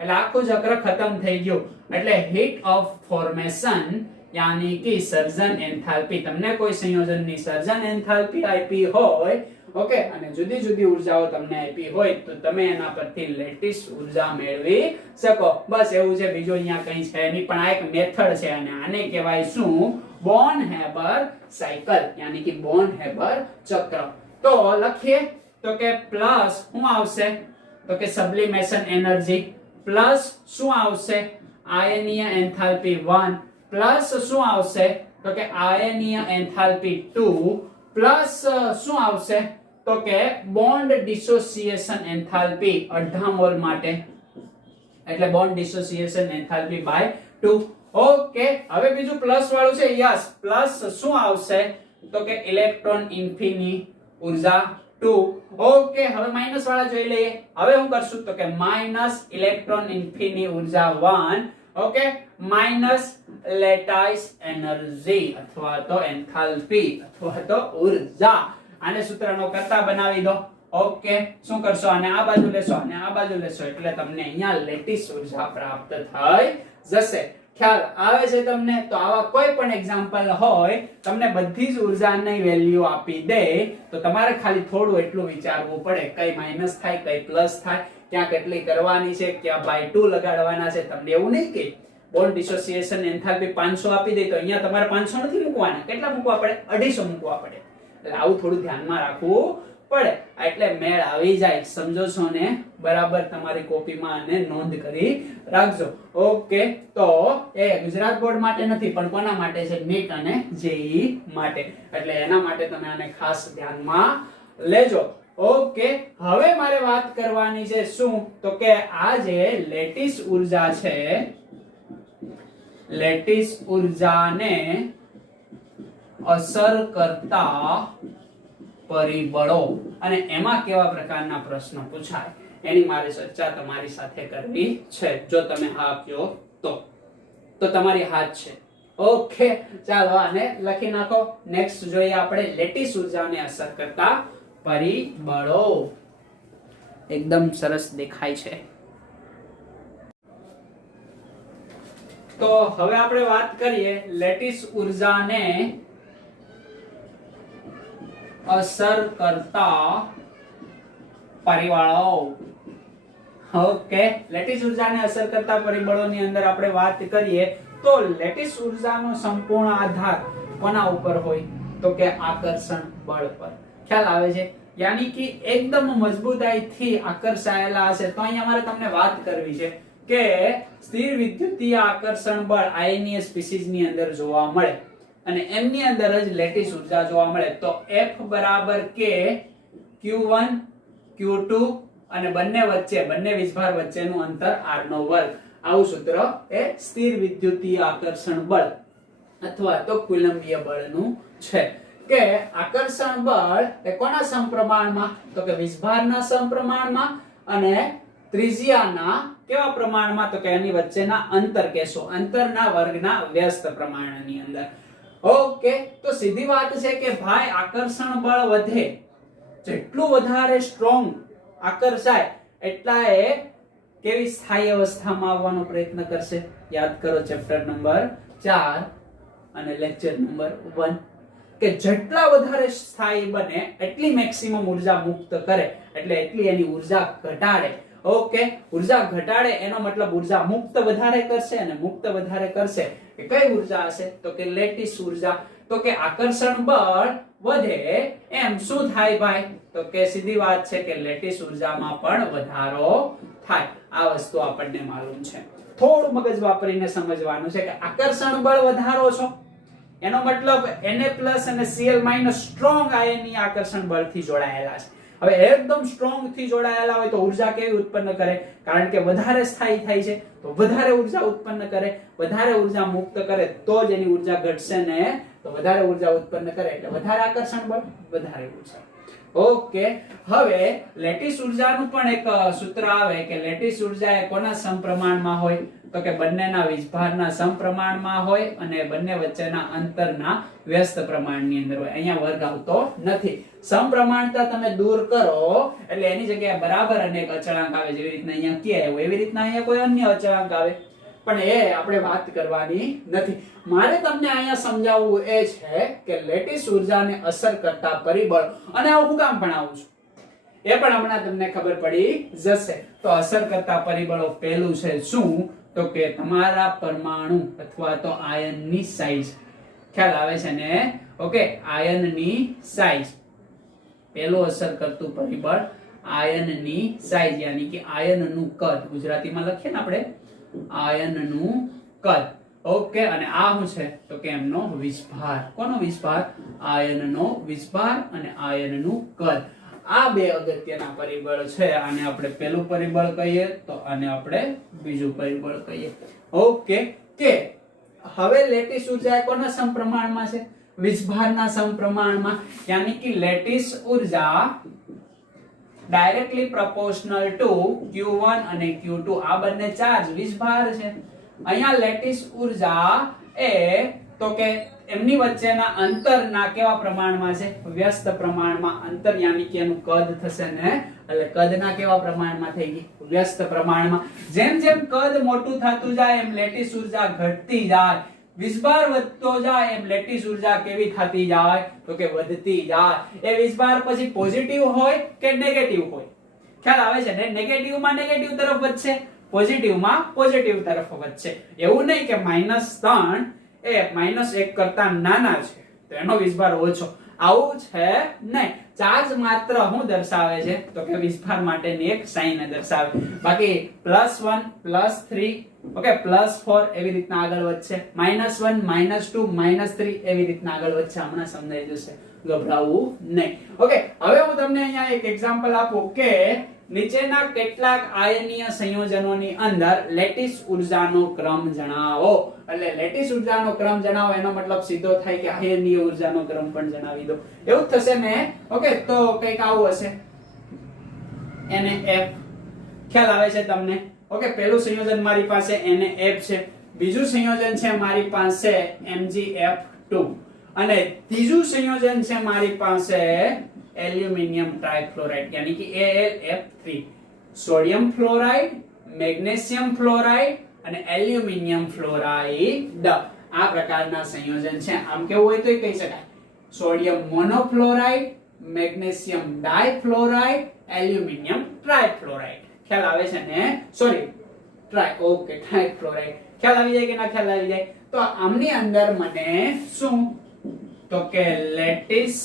એટલે આખું ચક્ર ખતમ થઈ ગયું એટલે હીટ ઓફ ફોર્મેશન यानी कि સર્જન એન્થાલ્પી તમને કોઈ સંયોજનની સર્જન એન્થાલ્પી આપી હોય ઓકે અને જુદી જુદી ઊર્જાઓ તમને આપી હોય તો તમે એના પરથી લેટિસ ઊર્જા મેળવી શકો બસ એવું છે બીજું અહીંયા કંઈ છે નહીં પણ આ એક મેથડ છે અને આને કહેવાય શું બોર્ન હેબર સાયકલ यानी कि બોર્ન હેબર ચક્ર તો લખીએ તો કે પ્લસ શું આવશે તો કે સબ્લિમેશન એનર્જી પ્લસ શું આવશે આયનીય એન્થાલ્પી 1 પ્લસ શું આવશે તો કે આયનીય એન્થાલ્પી 2 પ્લસ શું આવશે તો કે બોન્ડ ડિસોસિએશન એન્થાલ્પી 18 મોલ માટે એટલે bond dissociation enthalpy by 2 okay હવે બીજું પ્લસ વાળું છે યસ પ્લસ શું આવશે તો કે ઇલેક્ટ્રોન ઇન્ફિની ઊર્જા 2 ઓકે હવે માઈનસ વાળા જોઈ લઈએ હવે હું કરશું તો કે માઈનસ ઇલેક્ટ્રોન ઇન્ફિની ઊર્જા 1 ઓકે માઈનસ લેટાઇસ એનર્જી અથવા તો એન્થાલ્પી અથવા તો ઊર્જા આને સૂત્રનો કરતા બનાવી દો ઓકે શું કરશો આને આ બાજુ લેશો અને આ બાજુ લેશો એટલે તમને અહીંયા લેટિસ ઊર્જા પ્રાપ્ત થઈ જશે ખ્યાલ આવે છે તમને તો આવા કોઈ પણ એક્ઝામ્પલ હોય તમને બધી જ ઊર્જાની વેલ્યુ આપી દે તો તમારે ખાલી થોડું એટલું વિચારવું પડે કઈ માઈનસ થાય કઈ પ્લસ થાય ક્યાં કેટલી કરવાની છે ક્યાં બાય 2 લગાડવાના છે તમને એવું નહીં કે બોન્ડ ડિસોસિએશન એન્થાલ્પી 500 આપી દે તો અહીંયા તમારે 500 નથી મૂકવાના કેટલા મૂકવા પડે 250 મૂકવા પડે એટલે આવું થોડું ધ્યાનમાં રાખવું પડે એટલે મેળ આવી જાય સમજો છો ને બરાબર તમારી કોપીમાં આને નોંધ કરી રાખજો ઓકે તો એ ગુજરાત બોર્ડ માટે નથી પણ કોના માટે છે નીટ અને જેઈ માટે એટલે એના માટે તમે આને ખાસ ધ્યાનમાં લેજો ઓકે હવે મારે વાત કરવાની છે શું તો કે આ જે લેટિસ ઊર્જા છે લેટિસ ઊર્જાને અસર કરતા પરિબળો અને એમાં કેવા પ્રકારના પ્રશ્નો પૂછાય એની મારી ચર્ચા તમારી સાથે કરવી છે જો તમે હા કહો તો તમારી હાથ છે ઓકે ચાલો આને લખી નાખો નેક્સ્ટ જોઈએ આપણે લેટિસ ઊર્જાને અસર કરતા પરિબળો એકદમ સરસ દેખાય છે તો હવે આપણે વાત કરીએ લેટિસ ઊર્જાને અસર કરતા પરિબળો ઓકે લેટિસ ઊર્જાને અસર કરતા પરિબળોની અંદર આપણે વાત કરીએ તો લેટિસ ઊર્જાનો સંપૂર્ણ આધાર કોના ઉપર હોય તો કે આકર્ષણ બળ પર ખ્યાલ આવે છે यानी कि एकदम મજબૂતાઈથી આકર્ષાયેલા હશે તો અહીંયા મારે તમને વાત કરવી છે કે સ્થિર વિદ્યુતીય આકર્ષણ બળ આયનીય સ્પીસીઝ ની અંદર જોવા મળે અને એમની અંદર જ લેટિસ ઊર્જા જોવા મળે તો F બરાબર K Q1 Q2 અને બંને વીજભાર વચ્ચેનું અંતર R નો વર્ગ આવું સૂત્ર એ સ્થિર વિદ્યુતીય આકર્ષણ બળ અથવા તો કુલંબીય બળનું છે કે આકર્ષણ બળ એ કોના સમપ્રમાણમાં તો કે વીજભારના સમપ્રમાણમાં અને ત્રિજ્યાના કેવા પ્રમાણમાં તો કે એની વચ્ચેના અંતર કેશો અંતરના વર્ગના વ્યસ્ત પ્રમાણની અંદર ઓકે તો સીધી વાત છે કે ભાઈ આકર્ષણ બળ વધે જેટલું વધારે સ્ટ્રોંગ આકર્ષાય એટલા એ કેવી સ્થાયી અવસ્થામાં આવવાનો પ્રયત્ન કરશે યાદ કરો ચેપ્ટર નંબર 4 અને લેક્ચર નંબર 1 કે જેટલા વધારે સ્થાયી બને એટલી મેક્સિમમ ઊર્જા મુક્ત કરે એટલે એટલી એની ઊર્જા ઘટાડે ઓકે ઊર્જા ઘટાડે એનો મતલબ ઊર્જા મુક્ત વધારે કરશે અને મુક્ત વધારે કરશે કે કઈ ઊર્જા હશે તો કે લેટિસ ઊર્જા તો કે આકર્ષણ બળ વધે એમ શું થાય ભાઈ તો કે સીધી વાત છે કે લેટિસ ઊર્જામાં પણ વધારો થાય આ વસ્તુ આપણને માલુમ છે થોડું મગજ વાપરીને સમજવાનું છે કે આકર્ષણ બળ વધારો છો એનો મતલબ Na+ અને Cl- સ્ટ્રોંગ આયનીય આકર્ષણ બળથી જોડાયેલા છે. હવે એકદમ સ્ટ્રોંગ થી જોડાયેલા હોય તો ઉર્જા કેવી ઉત્પન્ન કરે? કારણ કે વધારે સ્થાયી થાય છે તો વધારે ઉર્જા ઉત્પન્ન કરે, વધારે ઉર્જા મુક્ત કરે તો જ એની ઉર્જા ઘટશે ને, તો વધારે ઉર્જા ઉત્પન્ન કરે એટલે વધારે આકર્ષણ બળ, વધારે ઉર્જા. ઓકે, હવે લેટિસ ઉર્જાનું પણ એક સૂત્ર આવે કે લેટિસ ઉર્જા એ કોના સમપ્રમાણમાં હોય? તો કે બંનેના વીજભારના સમપ્રમાણમાં હોય અને બંને વચ્ચેના અંતરના વ્યસ્ત પ્રમાણની અંદર હોય. અહીંયા વર્ગ આવતો નથી. સમપ્રમાણતા તમે દૂર કરો એટલે એની જગ્યાએ બરાબર અને એક અચળાંક આવે, જેવી રીતના અહીંયા કે આવ્યો એવી રીતના અહીંયા કોઈ અન્ય અચળાંક આવે, પણ એ આપણે વાત કરવાની નથી. મારે તમને અહીંયા સમજાવવું એ છે કે લેટિસ ઉર્જાને અસર કરતા પરિબળ, અને આ હું કામ ભણાવું છું એ પણ હમણાં તમને ખબર પડી જશે. તો અસર કરતા પરિબળો પહેલું છે શું? તો કે તમારા પરમાણુ અથવા તો આયનની સાઈઝ. ખ્યાલ આવે છે ને? ઓકે, આયનની સાઈઝ પહેલું અસર કરતું પરિબળ આયનની સાઈઝ, યાની કે આયનનું કદ. ગુજરાતીમાં લખીએ ને આપણે આયનનું કદ. ઓકે, અને આ શું છે? તો કે એમનો વિસ્ભાર. કોનો વિસ્ભાર? આયનનો વિસ્ભાર અને આયનનું કદ. આ બે અગત્યના પરિબળ છે. આને આપણે પહેલું પરિબળ કહીએ તો આને આપણે બીજું પરિબળ કહીએ. ઓકે, કે હવે લેટિસ ઉર્જા કોના સમપ્રમાણમાં છે? વિસ્ભારના સમપ્રમાણમાં, યાની કે લેટિસ ઉર્જા ડાયરેક્ટલી પ્રોપોર્શનલ ટુ Q1 અને Q2. આ બંને ચાર્જ વિસ્ભાર છે. અહીંયા લેટિસ ઉર્જા એ તો કે એમની વચ્ચેના અંતરના કેવા પ્રમાણમાં છે? વ્યસ્ત પ્રમાણમાં. અંતર યાની કે એનું કદ થશે ને, એટલે કદના કેવા પ્રમાણમાં થઈ ગઈ? વ્યસ્ત પ્રમાણમાં. જેમ જેમ કદ મોટું થતું જાય એમ લેટિસ ઉર્જા ઘટતી જાય, વિસ્ભાર વધતો જાય એમ લેટિસ ઉર્જા કેવી થતી જાય? તો કે વધતી જાય. એ વિસ્ભાર પછી પોઝિટિવ હોય કે નેગેટિવ હોય? ખ્યાલ આવે છે ને? નેગેટિવમાં નેગેટિવ તરફ વધશે, પોઝિટિવમાં પોઝિટિવ તરફ વધશે. એવું નહીં કે -3 એ -1 કરતા નાના છે તો એનો વિસ્ભાર ઓછો, આવું છે નહીં. ચાર્જ માત્ર શું દર્શાવે છે? તો કે વિસ્ભાર માટેની એક સાઇન દર્શાવે. બાકી +1 +3 ઓકે +4 એવી રીતના આગળ વધશે, -1 -2 -3 એવી રીતના આગળ વધશે. હમણાં સમજાઈ જશે, ગભરાવું નહીં. ઓકે, હવે હું તમને અહીંયા એક એક્ઝામ્પલ આપું કે નીચેના કેટલાક આયનીય સંયોજનોની અંદર લેટિસ ઉર્જાનો ક્રમ જણાવો. એટલે લેટિસ ઉર્જાનો ક્રમ જણાવો એનો મતલબ સીધો થાય કે આયનીય ઉર્જાનો ક્રમ પણ જણાવી દો, એવું થશે ને? ઓકે, તો કંઈક આવું હશે. NaF. ખ્યાલ આવે છે તમને? ઓકે, પહેલું સંયોજન મારી પાસે NaF છે, બીજું સંયોજન છે મારી પાસે MgF2 અને ત્રીજું સંયોજન છે મારી પાસે એલ્યુમિનિયમ ટ્રાઇફ્લોરાઇડ યાની કે AlF3. Sodium fluoride, magnesium fluoride અને એલ્યુમિનિયમ ફ્લોરાઇડ આ પ્રકારના સંયોજન છે. આમ કેવું હોય તો કહી શકાય સોડિયમ મોનોફ્લોરાઇડ, મેગ્નેશિયમ ડાયફ્લોરાઇડ, એલ્યુમિનિયમ ટ્રાઇફ્લોરાઇડ. ખ્યાલ આવે છે ને? સોરી ટ્રાઇફ્લોરાઇડ. ખ્યાલ આવી જાય કે ના ખ્યાલ આવી જાય? તો આમની અંદર મને શું? તો કે લેટિસ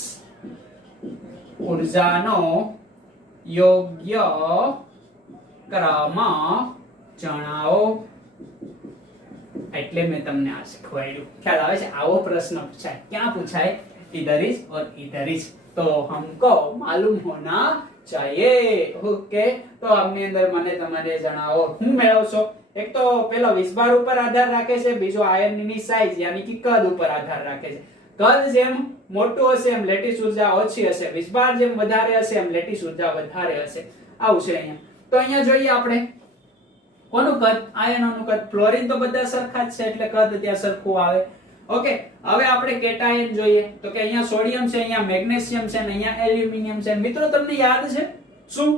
ઉર્જાનો યોગ્ય ક્રમ જણાવો. એટલે મેં તમને આ શીખવાડ્યું. ખ્યાલ આવે છે? આવો પ્રશ્ન પૂછાય. ક્યાં પૂછાય? इधर इज और इधर इज, तो हमको मालूम होना चाहिए. ओके, તો આમની અંદર મને તમારે જણાવો હું મેળવશો. એક તો પેલો વિસ્ભાર ઉપર આધાર રાખે છે, બીજો આયનની સાઈઝ યાની કે કદ ઉપર આધાર રાખે છે. કદ જેમ મોટું હશે એમ લેટિસ ઉર્જા ઓછી હશે, વિસ્ભાર જેમ વધારે હશે એમ લેટિસ ઉર્જા વધારે હશે. આવું છે અહીંયા. તો અહીંયા જોઈએ આપણે કોનું કદ? આયનોનું કદ. ફ્લોરિન તો બધા સરખા જ છે એટલે કદ ત્યાં સરખું આવે. ઓકે, હવે આપણે કેટાયન જોઈએ તો કે અહીંયા સોડિયમ છે, અહીંયા મેગ્નેશિયમ છે અને અહીંયા એલ્યુમિનિયમ છે. મિત્રો તમને યાદ છે શું?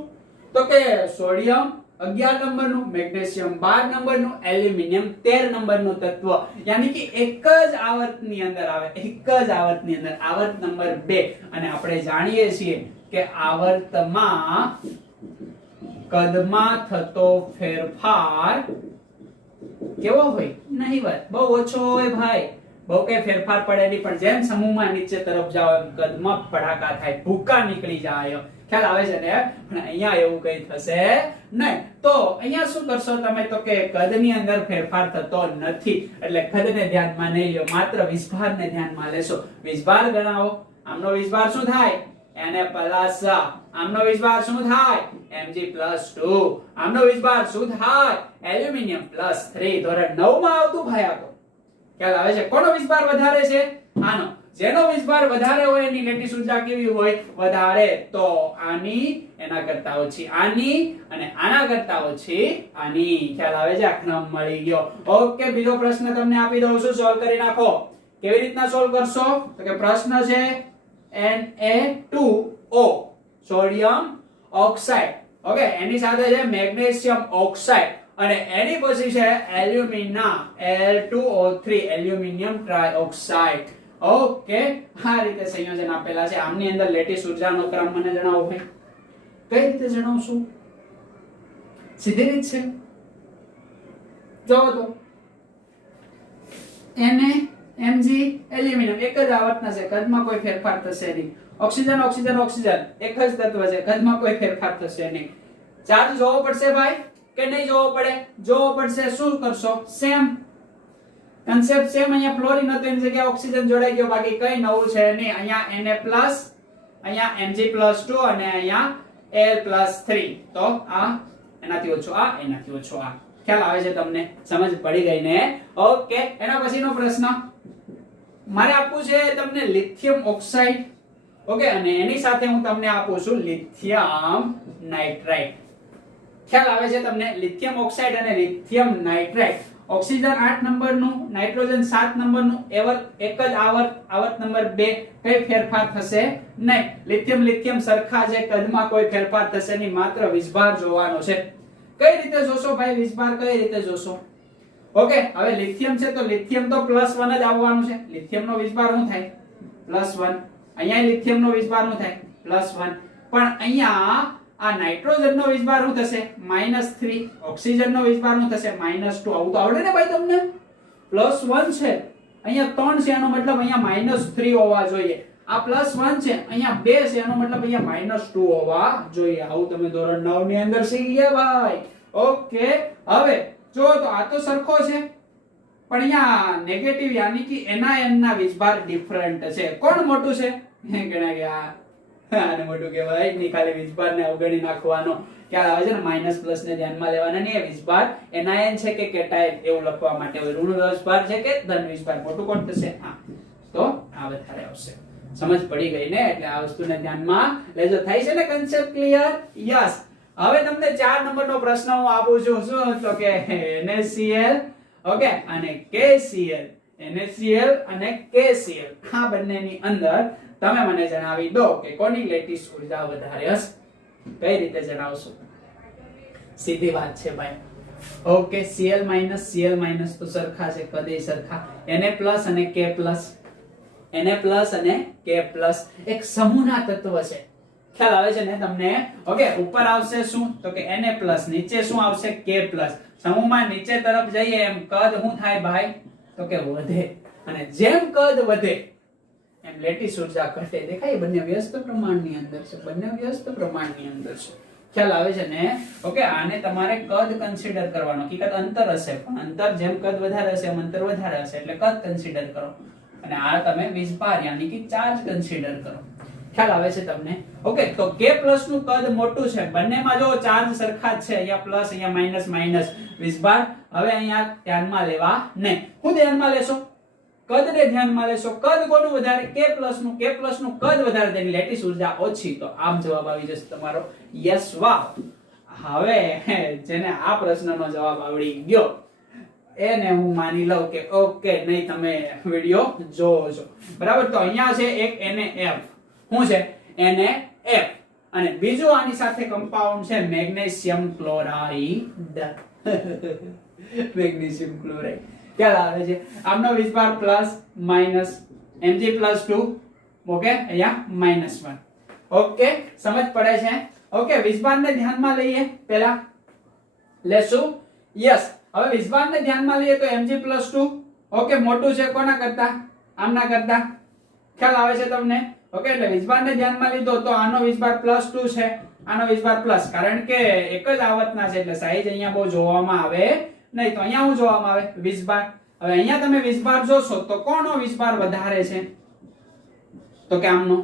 તો કે સોડિયમ 11 નંબરનું, મેગ્નેશિયમ 12 નંબરનું, એલ્યુમિનિયમ 13 નંબરનું તત્વ, યાની કે એક જ આવર્તની અંદર આવે, એક જ આવર્તની અંદર, આવર્ત નંબર 2. અને આપણે જાણીએ છીએ કે આવર્તમાં કદમાં થતો ફેરફાર કેવો હોય? નહીવત, બહુ ઓછો હોય ભાઈ. બહુ કઈ ફેરફાર પડે નહીં, પણ જેમ સમૂહમાં નીચે તરફ જાઓ એમ કદમાં પડાકા થાય, ભૂકા નીકળી જાય. ખ્યાલ આવે છે ને? પણ અહીંયા એવું કઈ થશે નહીં. તો અહીંયા શું કરશો તમે? તો કે કદની અંદર ફેરફાર થતો નથી, એટલે કદને ધ્યાનમાં નહીં લ્યો, માત્ર વીજભારને ધ્યાનમાં લેશો. વીજભાર ગણાવો. આમનો વીજભાર શું થાય? Na plus. આમનો વીજભાર શું થાય? Mg+2. આમનો વીજભાર શું થાય? એલ્યુમિનિયમ +3. ધોરણ 9 માં આવતું ભાઈ આ તો. ખ્યાલ આવે છે? કોનો વીજભાર વધારે છે? આનો. જેનો વીજભાર વધારે હોય એની લેટીસ ઉર્જા કેવી હોય? વધારે. તો આની એના કરતા ઓછી આની અને આના કરતા ઓછી આની. ખ્યાલ આવે છે? આ ક્રમ મળી ગયો. ઓકે, બીજો પ્રશ્ન તમને આપી દઉં છું, સોલ્વ કરી નાખો. કેવી રીતના સોલ્વ કરશો? તો કે પ્રશ્ન છે Na2O સોડિયમ ઓક્સાઇડ. ઓકે, એની સાથે છે મેગ્નેશિયમ ઓક્સાઇડ અને એની પછી છે એલ્યુમિના Al2O3 એલ્યુમિનિયમ ટ્રાઇઓક્સાઇડ. ઓકે, આ રીતે સંયોજન આપેલા છે. આમની અંદર લેટીસ ઉર્જાનો ક્રમ મને જણાવો ભાઈ. કઈ રીતે જણાવશું? સીધી રીત છે. જો તો Na Mg એલ્યુમિનિયમ એક જ આવર્તના છે, કદમાં કોઈ ફેરફાર થશે નહીં. ઓક્સિજન ઓક્સિજન ઓક્સિજન એક જ તત્વ છે, કદમાં કોઈ ફેરફાર થશે નહીં. ચાર્જ જોવો પડશે ભાઈ કે નહીં જોવો પડે? જોવો પડશે. શું કરશો? Same concept same. અહીંયા ફ્લોરિન હતો એની જગ્યાએ ઓક્સિજન જોડાઈ ગયો, બાકી કઈ નવું છે નહીં. અહીંયા Na+, અહીંયા Mg+2 અને અહીંયા Al+3. તો આ એનાથી ઓછો આ, એનાથી ઓછો આ. ખ્યાલ આવે છે તમને? સમજ પડી ગઈ ને? ઓકે, એના પછીનો પ્રશ્ન મારે આપવું છે તમને લિથિયમ ઓક્સાઇડ. ઓકે, અને એની સાથે હું તમને આપું છું લિથિયમ નાઇટ્રાઇટ. ખ્યાલ આવે છે તમને? લિથિયમ ઓક્સાઇડ અને લિથિયમ નાઇટ્રાઇટ. ઓક્સિજન 8 નંબરનું, નાઇટ્રોજન 7 નંબરનું, એક જ આવર્ત નંબર 2. કઈ ફેરફાર થશે નહીં. લિથિયમ લિથિયમ સરખા છે, કદમાં કોઈ ફેરફાર થશે નહીં, માત્ર વીજભાર જોવાનો છે. કઈ રીતે જોશો ભાઈ વીજભાર? કઈ રીતે જોશો? ઓકે, હવે લિથિયમ છે તો લિથિયમ તો +1 જ આવવાનું છે. લિથિયમનો વીજભાર શું થાય? +1. અહીંયા લિથિયમનો વીજભાર શું થાય? +1. પણ અહીંયા આ નાઇટ્રોજનનો વીજભાર શું થશે? -3. ઓક્સિજનનો વીજભાર શું થશે? -2. આવું તો આવડે ને ભાઈ તમને? +1 છે, અહીંયા 3 છે, એનો મતલબ અહીંયા -3 હોવા જોઈએ. આ +1 છે, અહીંયા 2 છે, એનો મતલબ અહીંયા -2 હોવા જોઈએ. આવું તમે ધોરણ 9 ની અંદર શીખી ગયા ભાઈ. ઓકે, હવે જો તો આ તો સરખો છે, પણ અહીંયા નેગેટિવ યાની કે એના ના વીજભાર ડિફરન્ટ છે. કોણ મોટું છે? ગણા ગયા આને મોટું કહેવાય નહીં, ખાલી વીજભારને અવગણી નાખવાનો. ખ્યાલ આવે છે ને? માઇનસ પ્લસ ને ધ્યાનમાં લેવાના નહીં. વીજભાર એનાયન છે કે કેટાયન એવું લખવા માટે હોય. ઋણ વીજભાર છે કે ધન વીજભાર, મોટું કોણ થશે? આ તો આ વધારે આવશે. સમજ પડી ગઈ ને? એટલે આ વસ્તુને ધ્યાનમાં લેજો. થાય છે ને કન્સેપ્ટ ક્લિયર? યસ. હવે તમને 4 નંબરનો પ્રશ્ન હું આપું છું. શું? તો કે NaCl ઓકે અને KCl. NaCl અને KCl આ બંનેની અંદર તમે મને જણાવી દો કે કોની લેટીસ ઉર્જા વધારે હશે. કઈ રીતે જણાવશો? સીધી વાત છે ભાઈ. ઓકે, Cl- તો સરખા છે, કદે સરખા. Na+ અને K+, Na+ અને K+ એક સમૂહના તત્વ છે. ખ્યાલ આવે છે ને તમને? ઓકે, ઉપર આવશે શું? તો કે Na+, નીચે શું આવશે? K+. સમૂહમાં નીચે તરફ જઈએ એમ કદ શું થાય ભાઈ? તો કે વધે. અને જેમ કદ વધે એમ લેટીસ ઉર્જા ઘટે. દેખાય? બંને વ્યસ્ત પ્રમાણની અંદર છે, બંને વ્યસ્ત પ્રમાણની અંદર છે. ખ્યાલ આવે છે ને? ઓકે, આને તમારે કદ કન્સિડર કરવાનો. હકીકત અંતર હશે, પણ અંતર જેમ કદ વધારે હશે એમ અંતર વધારે હશે, એટલે કદ કન્સિડર કરો. અને આ તમે વીજભાર યાની કે ચાર્જ કન્સિડર કરો. ખ્યાલ આવે છે તમને? ઓકે, તો K+ નું કદ મોટું છે. બંનેમાં જો ચાર્જ સરખા જ છે, અહીંયા પ્લસ અહીંયા માઈનસ. વીજભાર હવે અહીંયા ધ્યાનમાં લેવા નહીં. હું ધ્યાનમાં લેશો? કદને ધ્યાનમાં લેશો. કદ કોનું વધારે? K+ નું. K+ નું કદ વધારે, તેની લેટીસ ઉર્જા ઓછી. તો આમ જવાબ આવી જશે તમારો. યસ, વાહ. હવે જેને આ પ્રશ્નનો જવાબ આવડી ગયો એને હું માની લઉં કે ઓકે નહીં, તમે વિડિયો જોવો છો બરાબર. તો અહીંયા છે એક NaF. શું છે? NaF. અને બીજું આની સાથે કમ્પાઉન્ડ છે મેગ્નેશિયમ ક્લોરાઇડ. Magnesium chloride. ખ્યાલ આવે છે? આમનો વીજભાર પ્લસ માઈનસ Mg+2. ઓકે, અહીંયા -1. ઓકે, સમજ પડે છે? ઓકે, વીજભારને ધ્યાનમાં લઈએ પહેલા. લેશું? યસ. હવે વીજભારને ધ્યાનમાં લઈએ તો Mg+2 ઓકે મોટું છે કોના કરતા? આમના કરતા. ખ્યાલ આવે છે તમને? ઓકે, એટલે વીજભારને ધ્યાનમાં લીધો તો આનો વીજભાર +2 છે, આનો વીજભાર પ્લસ, કારણ કે એક જ આવતના છે એટલે સાઈઝ અહીંયા બહુ જોવામાં આવે નહીં. તો અહીંયા શું જોવામાં આવે? વીજભાર. હવે અહીંયા તમે વીજભાર જોશો તો કોનો વીજભાર વધારે છે? તો કે આમનો.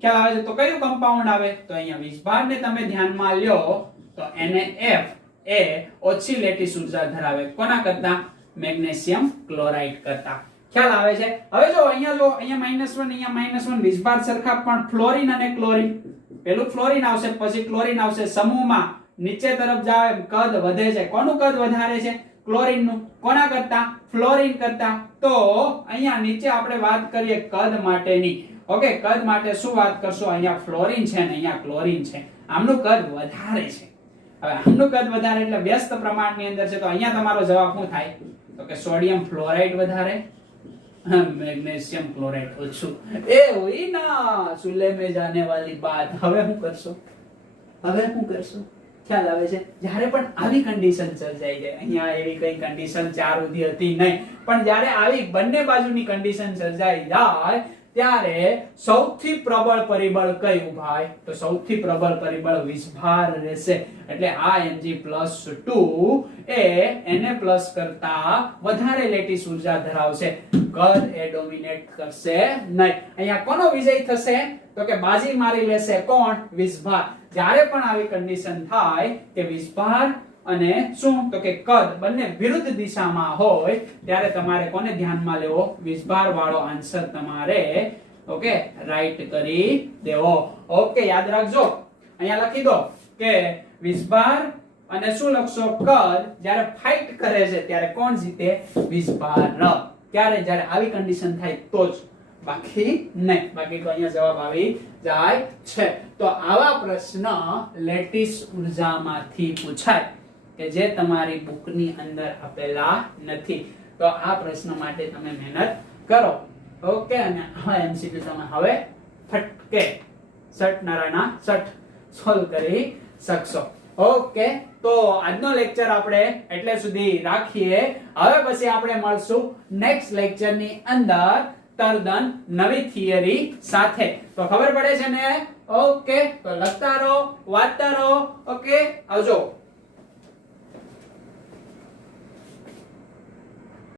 ખ્યાલ આવે છે? તો કયું કમ્પાઉન્ડ આવે? તો અહીંયા વીજભારને તમે ધ્યાનમાં લ્યો તો NaF એ ઓછી લેટીસ ઉર્જા ધરાવે કોના કરતા? મેગ્નેશિયમ ક્લોરાઇડ કરતા. ખ્યાલ આવે છે? હવે જો અહીંયા -1, અહીંયા -1 વીજભાર સરખા, પણ ફ્લોરિન અને ક્લોરીન, પેલું ફ્લોરિન આવશે પછી ક્લોરીન આવશે, સમૂહમાં નીચે તરફ જાય કદ વધે છે. કોનું કદ વધારે છે? ક્લોરીનનું. કોના કરતા? ફ્લોરિન કરતા. તો અહીંયા નીચે આપણે વાત કરીએ કદ માટેની. ઓકે, કદ માટે શું વાત કરશો? અહીંયા ફ્લોરિન છે ને અહીંયા ક્લોરીન છે, આમનું કદ વધારે છે. હવે આમનું કદ વધારે એટલે વ્યસ્ત પ્રમાણની અંદર છે, તો અહીંયા તમારો જવાબ શું થાય? તો કે સોડિયમ ફ્લોરાઇડ વધારે, मैग्नीशियम क्लोराइड ओछું. ए हुई ना चूल्हे में जाने वाली बात. હવે શું કરશો? ખ્યાલ આવે છે? જ્યારે પણ આવી કન્ડિશન સર્જાઈ જાય, અહીંયા એવી કઈ કન્ડિશન 4 સુધી હતી નહીં, પણ જ્યારે આવી બંને બાજુની કન્ડિશન સર્જાઈ જાય ત્યારે સૌથી પ્રબળ પરિબળ કયું ભાઈ? તો સૌથી પ્રબળ પરિબળ વીજભાર રહેશે. એટલે આ Mg+2 એ Na+ કરતા વધારે લેટીસ ઉર્જા ધરાવશે. કદ એ ડોમિનેટ કરશે નહીં. અહીંયા કોનો વિજય થશે? તો કે બાજી મારી લેશે કોણ? વીજભાર. જ્યારે પણ આવી કન્ડિશન થાય કે વીજભાર અને શું તો કે કદ બંને વિરુદ્ધ દિશામાં હોય ત્યારે તમારે કોને ધ્યાનમાં લેવો? વીજભાર વાળો આન્સર તમારે ઓકે રાઈટ કરી દેવો. ઓકે, યાદ રાખજો. અહીંયા લખી દો કે વીજભાર અને શું લખશો? કદ જ્યારે ફાઇટ કરે છે ત્યારે કોણ જીતે? વીજભાર. ત્યારે જ્યારે આવી કન્ડિશન થાય તો જ, બાકી નહીં. બાકી તો અહીંયા જવાબ આવી જાય છે. તો આવા પ્રશ્ન લેટીસ ઉર્જામાંથી પૂછાય કે જે તમારી બુકની અંદર આપેલા નથી. તો આ પ્રશ્ન માટે તમે મહેનત કરો. ઓકે, અને આ MCQ તમે હવે ફટકે સટનારાના સટ સોલ્વ કરી શકશો. ઓકે, તો આજનો લેક્ચર આપણે એટલે સુધી રાખીએ. હવે પછી આપણે મળશું નેક્સ્ટ લેક્ચર ની અંદર તદ્દન નવી થિયરી સાથે. તો ખબર પડે છે ને? ઓકે, તો લખતા રહો, વાંચતા રહો. ઓકે, આવજો.